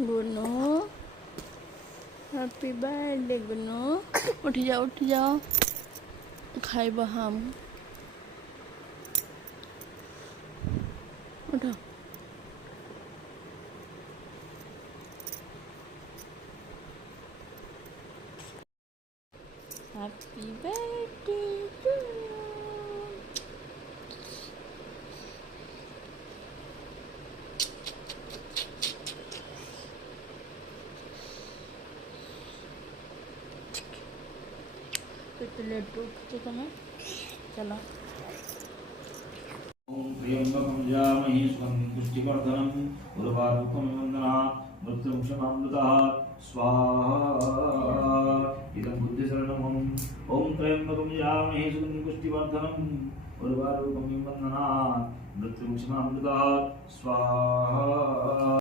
Gunu happy birthday Gunu. उठ जाओ खाइब हम। उठो। Happy birthday to you. कितने लेट उठते तुम्हें? चलो। ओम त्र्यंबकं यजामहे सुगन्धिं पुष्टिवर्धनम् उर्वारुकं वन्दनात् मृत्युमुक्षमामृतः स्वाहा। इदं बुद्धिशरणम्। ओम त्र्यंबकं यजामहे सुगन्धिं पुष्टिवर्धनम् उर्वारुकं वन्दनात् मृत्युमुक्षमामृतः स्वाहा।